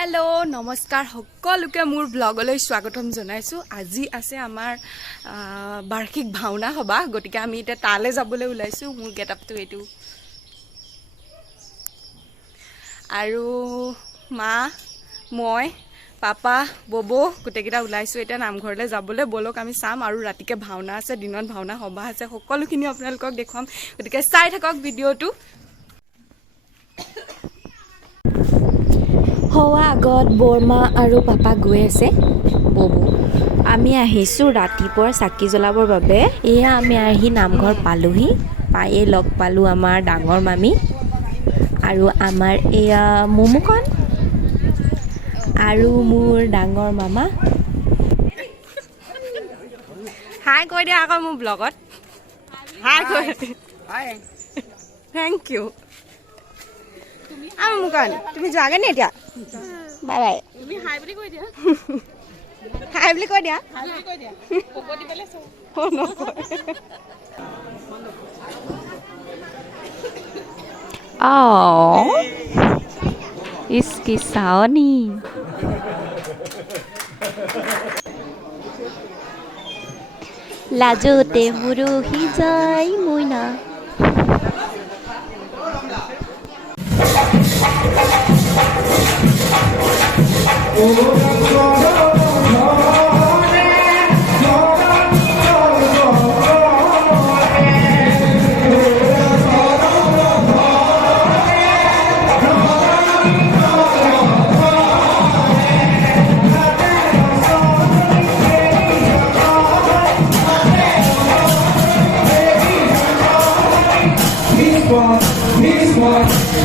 Hello नमस्कार सकलोके मोर ब्लगলৈ स्वागतम जनाइछु। আজি আছে আমাৰ বাৰ্ষিক ভাওনা হবা, গতিকে আমি এটা তালে যাবলৈ ওলাইছো। মোৰ গেটআপটো এটো আৰু মা মই পাপা ববো গোটেইকেইটা ওলাইছো এটা নামঘৰলৈ যাবলৈ। বলক আমি চাম আৰু ৰাতিকে ভাওনা আছে, দিনত ভাওনা হবা আছে, সকলোখিনি আপোনালোকক দেখুৱাম। গতিকে চাই থাকক ভিডিঅ'টো। হোৱা আগত বৰমা আৰু পাপা গৈ আছে ববু। আমি আহিছোঁ ৰাতিপুৱাৰ চাকি জ্বলাবৰ বাবে। এয়া আমি আহি নামঘৰ পালোহি। পায়ে লগ পালোঁ আমাৰ ডাঙৰ মামী আৰু আমাৰ এয়া মুমুকণ আৰু মোৰ ডাঙৰ মামা। হাই কৈ দিয়া আকৌ মোৰ ব্লগত। হাই কৈ হাই থেংক ইউ। আৰু মুকন তুমি যোৱাগে নে এতিয়া? Bye bye. তুমি হাই বুলি কৈ দিয়া। হাই বুলি কৈ দিয়া। হাই বুলি কৈ দিয়া। পকো দিবলে চো। ও নকয়। इसकी सावनी लाजोते मुरुही जाय मुइना।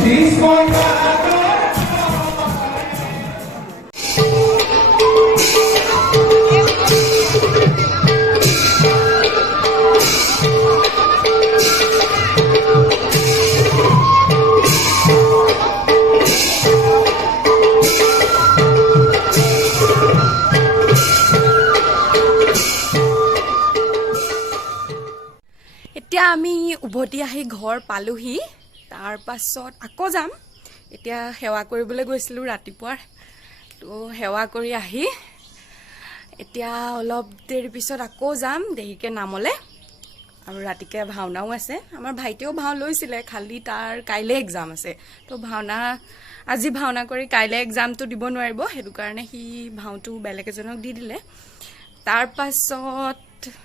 This one. এতিয়া আমি উভতি আহি ঘৰ পালোহি। তাৰ পাছত আকৌ যাম। এতিয়া সেৱা কৰিবলৈ গৈছিলোঁ ৰাতিপুৱাৰ, তো সেৱা কৰি আহি এতিয়া অলপ দেৰি পিছত আকৌ যাম দেৰিকৈ নামলে। আৰু ৰাতিকে ভাওনাও আছে। আমাৰ ভাইটিয়েও ভাও লৈছিলে, খালি তাৰ কাইলৈ এক্সাম আছে। তো আজি ভাওনা কৰি কাইলৈ এক্সামটো দিব নোৱাৰিব, সেইটো কাৰণে সি ভাওটো বেলেগ এজনক দি দিলে। তাৰ পাছত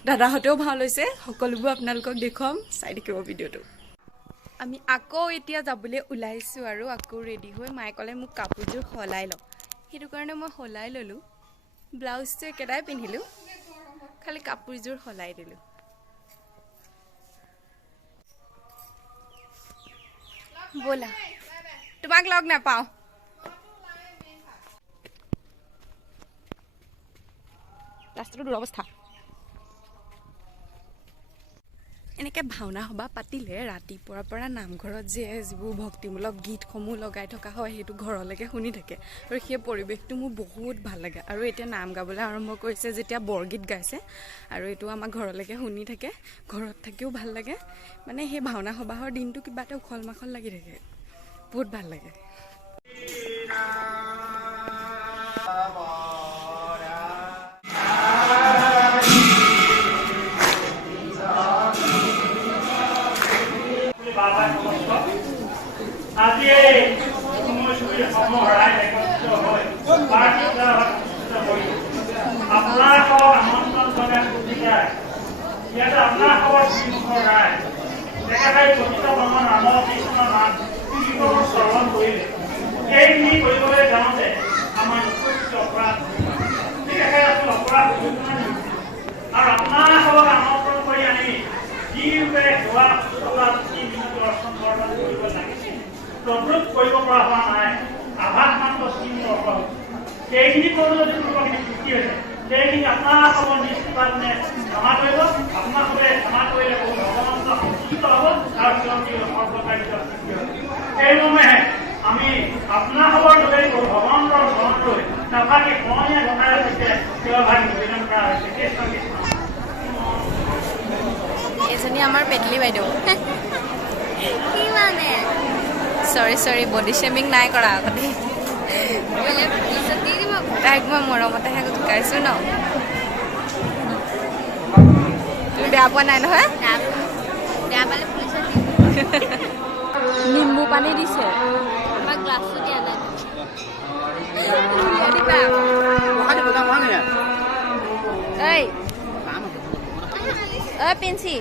দাদাহঁতেও ভাও লৈছে, সকলোবোৰ আপোনালোকক দেখুৱাম, চাই থাকিব ভিডিঅ'টো। আমি আকৌ এতিয়া যাবলৈ ওলাইছোঁ আৰু আকৌ ৰেডি হৈ মায়ে ক'লে মোক কাপোৰযোৰ সলাই লওঁ, সেইটো কাৰণে মই সলাই ল'লোঁ। ব্লাউজটো একেটাই পিন্ধিলোঁ, খালি কাপোৰযোৰ সলাই দিলোঁ। ব'লা, তোমাক লগ নাপাওঁ। ৰাস্তাটো দুৰৱস্থা। এনেকৈ ভাওনা সভা পাতিলে ৰাতিপুৱাৰ পৰা নামঘৰত যে যিবোৰ ভক্তিমূলক গীতসমূহ লগাই থকা হয়, সেইটো ঘৰলৈকে শুনি থাকে আৰু সেই পৰিৱেশটো মোৰ বহুত ভাল লাগে। আৰু এতিয়া নাম গাবলৈ আৰম্ভ কৰিছে যেতিয়া বৰগীত গাইছে, আৰু এইটো আমাৰ ঘৰলৈকে শুনি থাকে। ঘৰত থাকিও ভাল লাগে, মানে সেই ভাওনা সবাহৰ দিনটো কিবা এটা উখল মাখল লাগি থাকে, বহুত ভাল লাগে। আজি সময়সূচী সমাহৰাই একত্ৰিত হৈ আপোনালোকক আমন্ত্ৰণ জনাই সুবিধাই ইয়াতে আপোনালোকৰ শ্ৰীমুখৰ ৰায় তেখেতে কথিত ভ্ৰমণ ৰামৰ কৃষ্ণৰ নাম শ্ৰৱণ কৰিলে। এইখিনি কৰিবলৈ যাওঁতে আমাৰ নিষ্পত্তি অপৰাধ ঠিক আছে, অপৰাধ আৰু আপোনালোকক আমন্ত্ৰণ কৰি আনি যি ৰূপে সেৱা শুশ্ৰূষা দৰ্শন বৰ্ণন কৰিব লাগিছিল প্ৰস্তুত কৰিব পৰা হোৱা নাই। আভাস মাত্ৰ চিহ্ন অভাৱ, সেইখিনি কৰিবলৈ কোনোবাখিনি সৃষ্টি হৈছে, সেইখিনি আপোনালোকৰ নিশ্চিতভাৱে ক্ষমা কৰিব। আপোনালোকে ক্ষমা কৰিলে ভগৱান সংস্কৃত হ'ব আৰু সৰ্বকাৰ্য সৃষ্টি হ'ব। সেইবাবে আমি আপোনালোকৰ যোগেদি ভগৱানৰ শৰণ লৈ নাভাগি কণীয়া ঘটাই হৈছে সেৱাভাগ নিবেদন কৰা হৈছে। কৃষ্ণ কৃষ্ণ। এজনী আমাৰ পেটলি বাইদেউ। কি মানে? সৰি বডি শেমিং নাই কৰা আগতে। তাইক মই মৰমতেহে শিকাইছো ন তুমি বেয়া পোৱা নাই নহয় বেয়া পালে পুলিচত নিম্বু পানী দিছে আমাক গ্লাছটো দিয়া নাই ঐ পেঞ্চি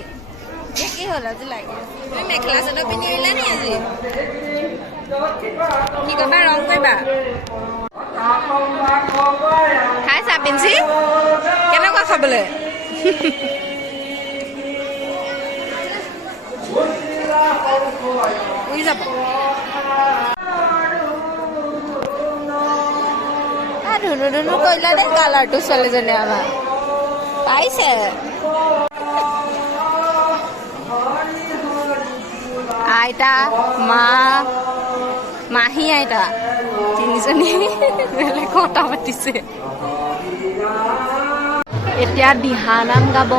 কি হ'ল আজি লাগে তুমি মেখেলা চাদৰ পিন্ধি আহিলা নি আজি কি কবা ৰং কৰিবা খাইছা পেঞ্চি কেনেকুৱা খাবলৈ উৰি যাব ধুনু ধুনু কৰিলা দেই কালাৰটো ছোৱালীজনী আমাৰ পাইছে আইতা মা মাহী আইতা তিনিজনী বেলেগ কথা পাতিছে এতিয়া দিহানাম গাব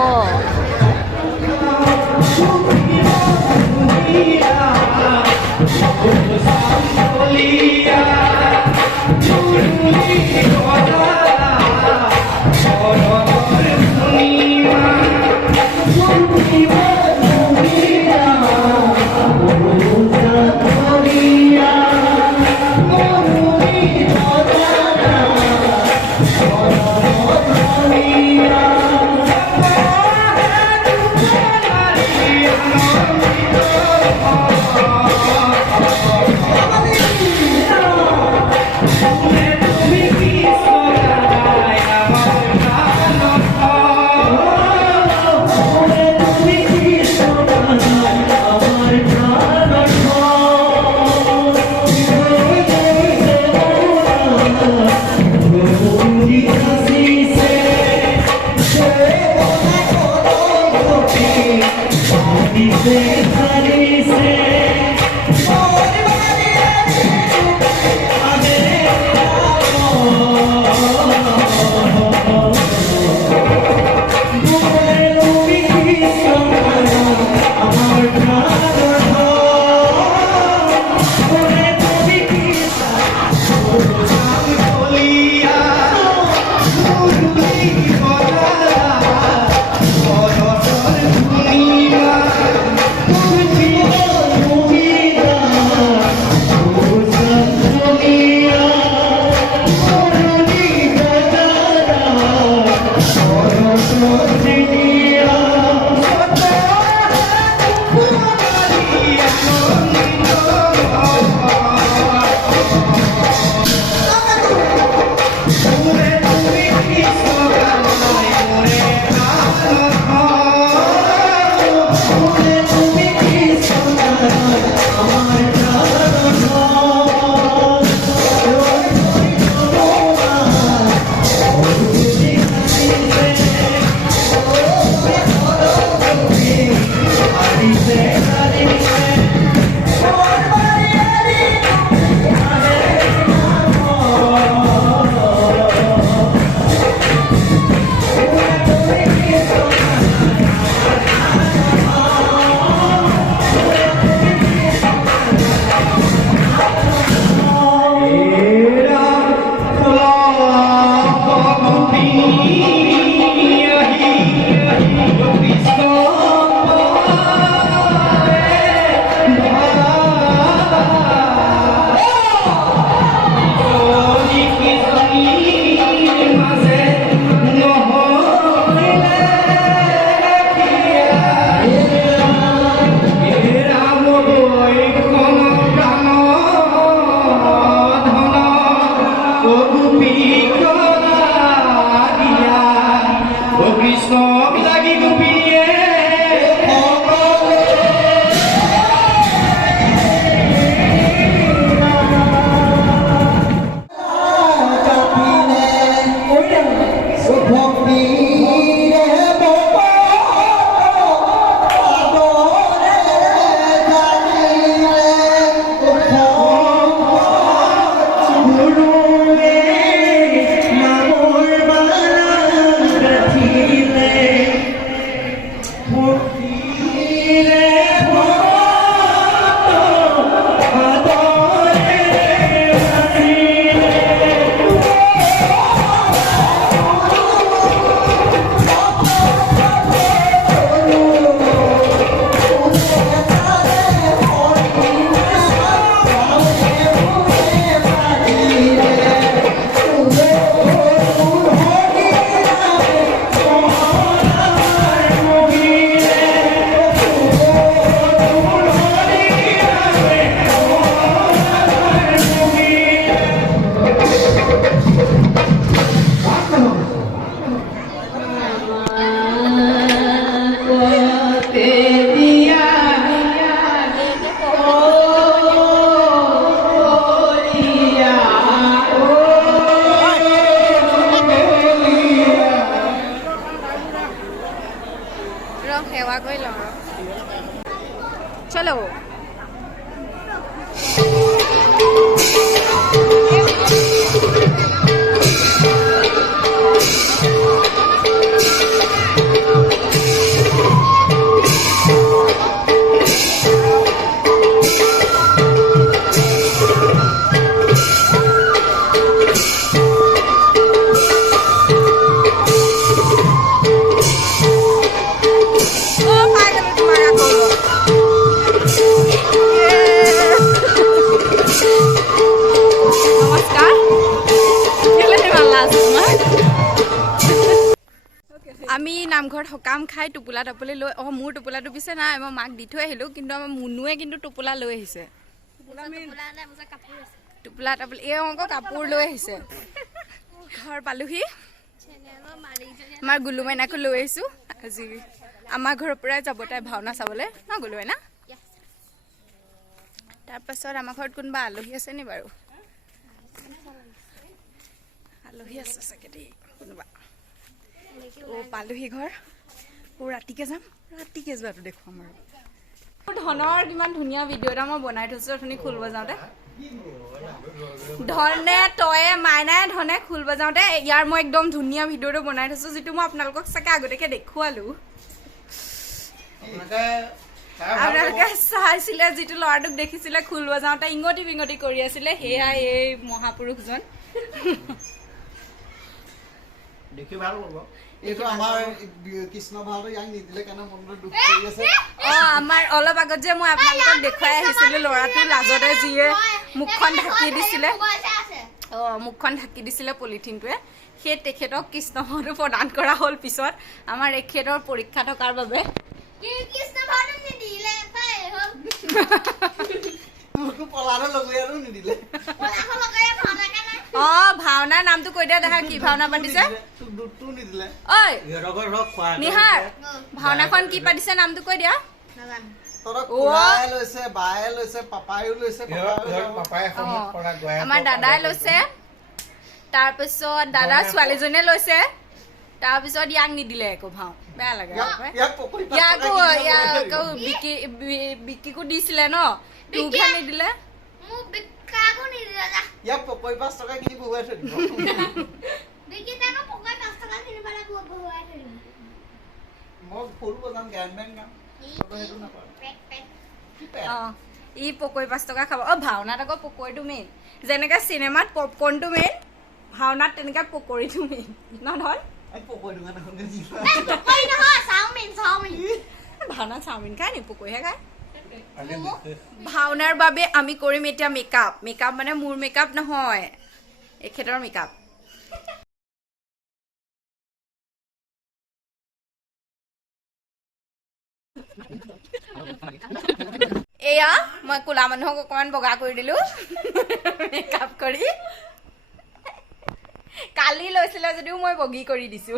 আমি নামঘৰত সকাম খাই টোপোলা টাপলি লৈ মোৰ টোপোলাটো পিছে নাই মই মাক দি থৈ আহিলোঁ কিন্তু আমাৰ মুনুৱে কিন্তু টোপোলা লৈ আহিছে টোপোলা টাপলি আকৌ কাপোৰ লৈ আহিছে ঘৰ পালোহি আমাৰ গুলু মাইনাকো লৈ আহিছোঁ আজি আমাৰ ঘৰৰ পৰাই যাব তাই ভাওনা চাবলৈ ন গুলু মাইনা তাৰপাছত আমাৰ ঘৰত কোনোবা আলহী আছে নি বাৰু আলহী আছে চাগে দেই কোনোবা পালোহি ঘৰ ৰাতিকে যাম ৰাতিকে যোৱাটো দেখুৱাম আৰু ধনৰ কিমান ধুনীয়া ভিডিঅ' এটা মই বনাই থৈছোঁ অথনি খোল বজাওঁতে ধনে তয়ে মাইনাই ধনে খোল বজাওঁতে ইয়াৰ মই একদম ধুনীয়া ভিডিঅ'টো বনাই থৈছোঁ যিটো মই আপোনালোকক চাগে আগতীয়াকৈ দেখুৱালোঁ আপোনালোকে চাইছিলে যিটো ল'ৰাটোক দেখিছিলে খোল বজাওঁতে ইঙতি বিঙতি কৰি আছিলে সেয়াই এই মহাপুৰুষজন দেখি ভাল পাব এইটো আমাৰ কৃষ্ণ ভাওটো ইয়াক নিদিলে কাৰণে মনটো দুখ কৰি আছে আমাৰ অলপ আগত যে মই আপোনালোকক দেখুৱাই আহিছিলোঁ ল'ৰাটো লাজতে যিয়ে মুখখন ঢাকি দিছিলে মুখখন ঢাকি দিছিলে পলিথিনটোৱে সেই তেখেতক কৃষ্ণ ভাওটো প্ৰদান কৰা হ'ল পিছত আমাৰ এখেতৰ পৰীক্ষা থকাৰ বাবে ভাওনাৰ নামটো কৈ দিয়া দেখা কি ভাওনা পাতিছে নিহাৰ ভাওনাখন কি পাতিছে নামটো কৈ দিয়া আমাৰ দাদাই লৈছে তাৰপিছত দাদাৰ ছোৱালীজনীয়ে লৈছে তাৰপিছত ইয়াক নিদিলে একো ভাও বেয়া লাগে ইয়াকো বিকিকো দিছিলে ন তোকহে নিদিলে ই পকৰি 5 টকা খাব ভাওনাত আকৌ পকৰিটো মেইন যেনেকে চিনেমাত পপকৰ্ণটো মেইন ভাওনাত তেনেকে পকৰিটো মেইন নহয় ভাওনা চাওমিন খায় নি পকৰিহে খায় ভাওনাৰ বাবে আমি কৰিম এতিয়া মেকআপ মানে মোৰ মেকআপ নহয় এখেতৰ মেকআপ এয়া মই কোলা মানুহক অকমান বগা কৰি দিলো মেকআপ কৰি কালি লৈছিলে যদিও মই বগী কৰি দিছো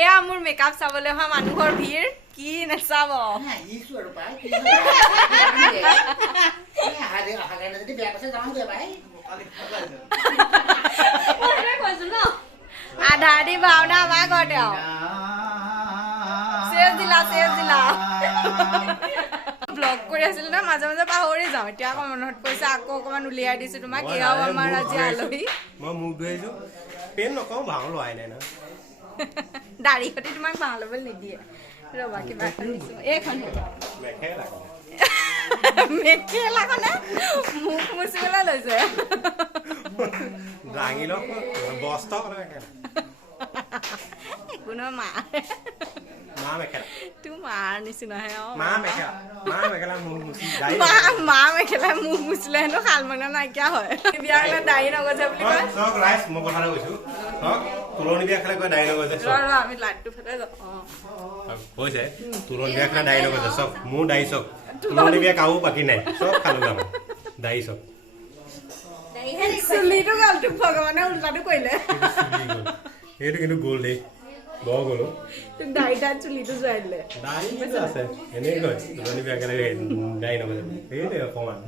এয়া মোৰ মেকআপ চাবলৈ অহা মানুহৰ ভিৰ কি নাচাব আধা দি ভাওনা আমাৰ ঘৰতে চেজ দিলা ব্লগ কৰি আছিলো না মাজে মাজে পাহৰি যাওঁ এতিয়া আকৌ মনত পৰিছে আকৌ অকমান উলিয়াই দিছো তোমাক এয়াও আমাৰ আজি আলহী মই মুখ ধুইছো পেন নকওঁ ভাও লোৱাই নাই না দাড়ি সতি তোমাক ভাও ল'বলৈ নিদিয়ে ৰবা কিবা দিছো এইখন মেখেলাখনে মুখ মুচিবলৈ লৈছে দাঙি লওক বস্তা একো নহয় মা মেখেলা তোমাৰ নিচিনাহে মা মেখেলা মুখ মুচি মা মেখেলা মুখ মুচিলে হেনো শাল মইনা নাইকিয়া হয় বিয়াৰ কাৰণে দাড়ি নগজে বুলি কয় চক ৰাইজ মই কথাটো কৈছো চক তুলনি বিয়া খালে কয় দাড়ি নগজে আমি লাইটটো ফালে যাওঁ হৈছে তুলনি বিয়া খালে দাড়ি নগজে চক মোৰ দাড়ি চক তুলনি বিয়া কাৰো বাকী নাই চব খালো যাম দাড়ি চক চুলিটো গ'লটো ভগৱানে উল্টাটো কৰিলে সেইটো কিন্তু গ'ল দেই বৰ গ'লো তোক দাড়িটাত চুলিটো যোৱাই দিলে দাড়ি কিন্তু আছে এনেই কয় তুলনি বিয়া খালে দাড়ি নগজে সেইটোৱে অকণমান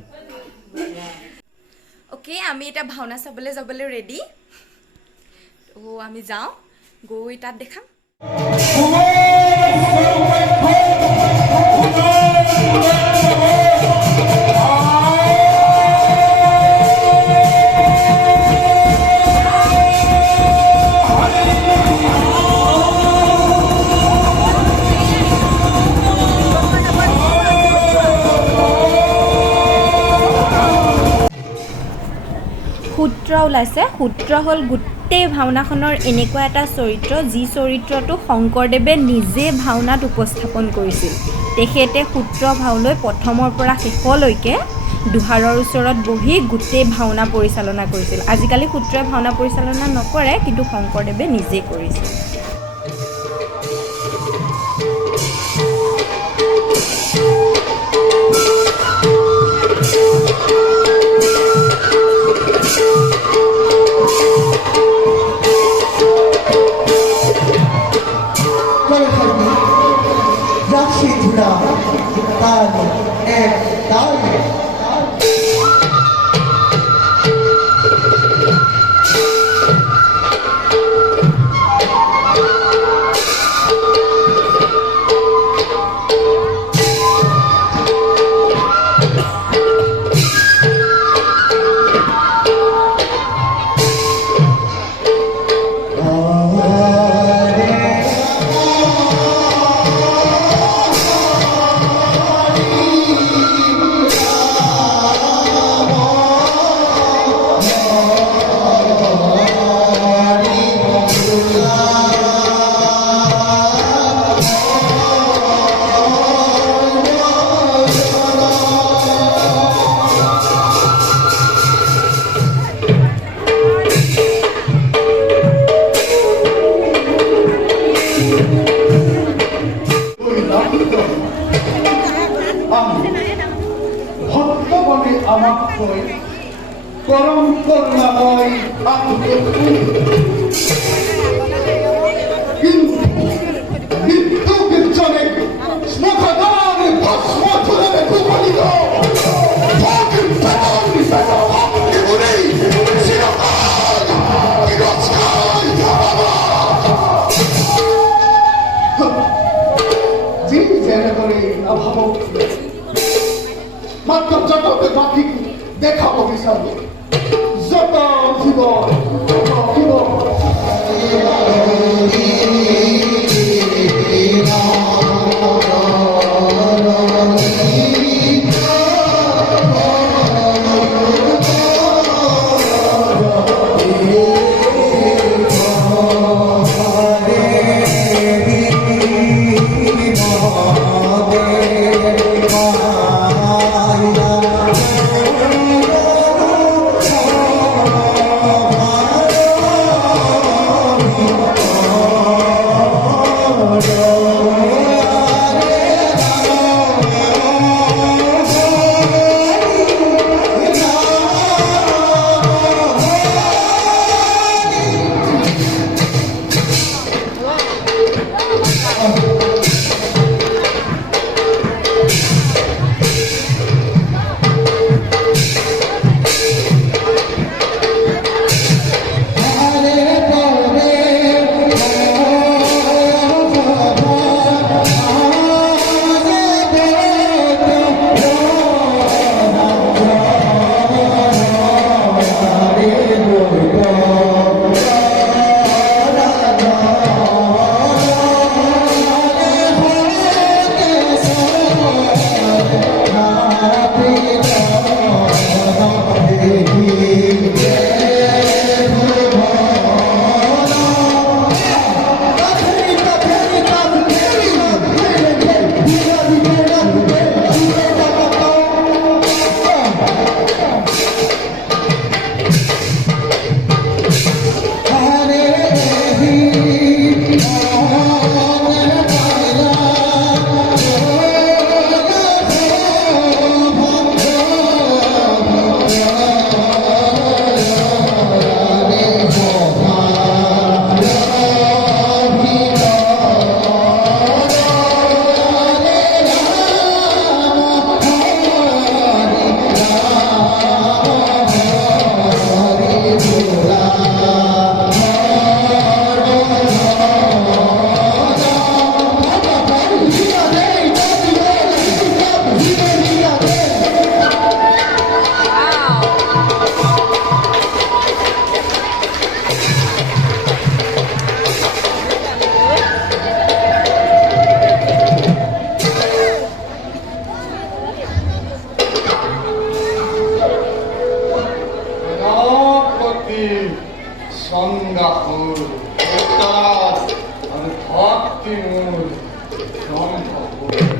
অ'কে আমি এতিয়া ভাওনা চাবলৈ যাবলৈ ৰেডি ত' আমি যাওঁ গৈ তাত দেখাম সূত্ৰ ওলাইছে সূত্ৰ হ'ল গোটেই ভাওনাখনৰ এনেকুৱা এটা চৰিত্ৰ যি চৰিত্ৰটো শংকৰদেৱে নিজে ভাওনাত উপস্থাপন কৰিছিল তেখেতে সূত্ৰ ভাওলৈ প্ৰথমৰ পৰা শেষলৈকে দুহাৰৰ ওচৰত বহি গোটেই ভাওনা পৰিচালনা কৰিছিল। আজিকালি সূত্ৰই ভাওনা পৰিচালনা নকৰে, কিন্তু শংকৰদেৱে নিজেই কৰিছিল।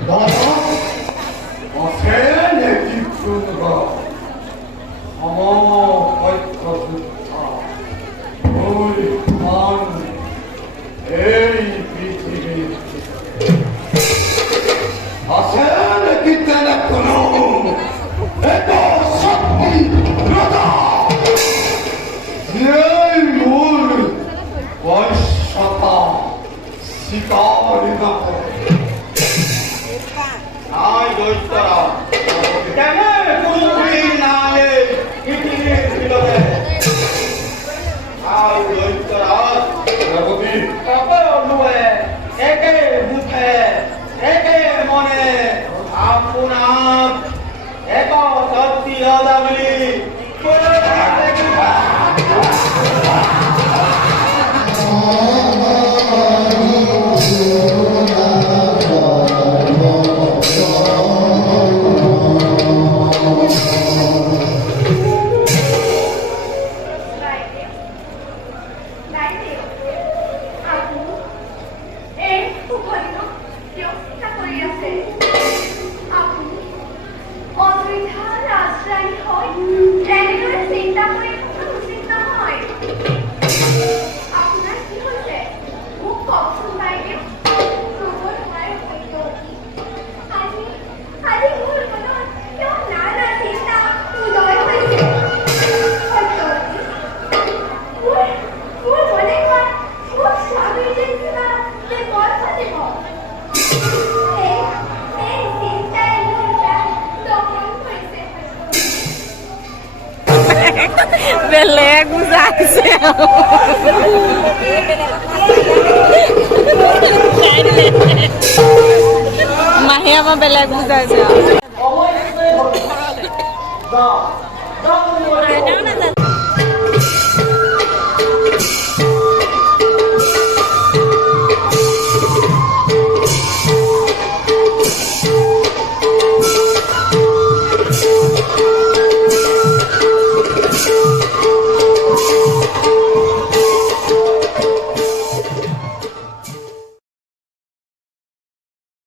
Bhauna, você é de নাম এক সত্যি হদা বুলি বেলেগ বুজাইছে মাহী আমাৰ বেলেগ বুজাইছে